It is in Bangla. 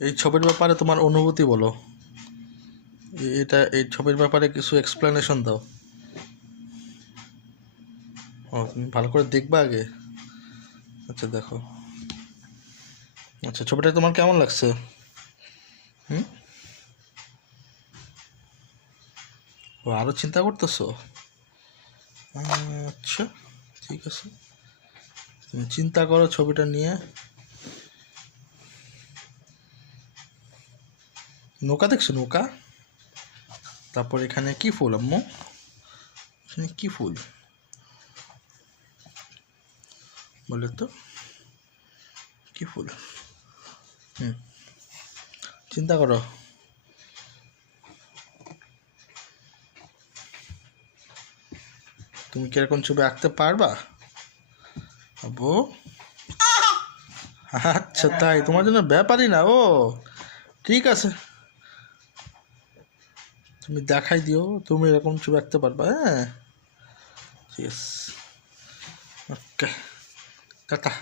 এই ছবির ব্যাপারে তোমার অনুভূতি বলো। এই ছবির ব্যাপারে কিছু এক্সপ্লেনেশন দাও। ও, তুমি ভালো করে দেখবা আগে। আচ্ছা দেখো। আচ্ছা, ছবিটা তোমার কেমন লাগছে? হুম। ও, আরও চিন্তা করতেছো? আচ্ছা, ঠিক আছে, তুমি চিন্তা করো ছবিটা নিয়ে। নৌকা দেখছো? নৌকা। তারপর এখানে কি ফুল আম্মু? এখানে কি ফুল বলে তো? কি ফুল? হুম, চিন্তা করো। তুমি কিরকম ছবি আঁকতে পারবা আব্বু? আচ্ছা তাই, তোমার জন্য ব্যাপারই না। ও ঠিক আছে, তুমি দেখাই দিও তুমি এরকম ছবি আঁকতে পারবা। হ্যাঁ, ঠিক আছে, ওকে, টাটা।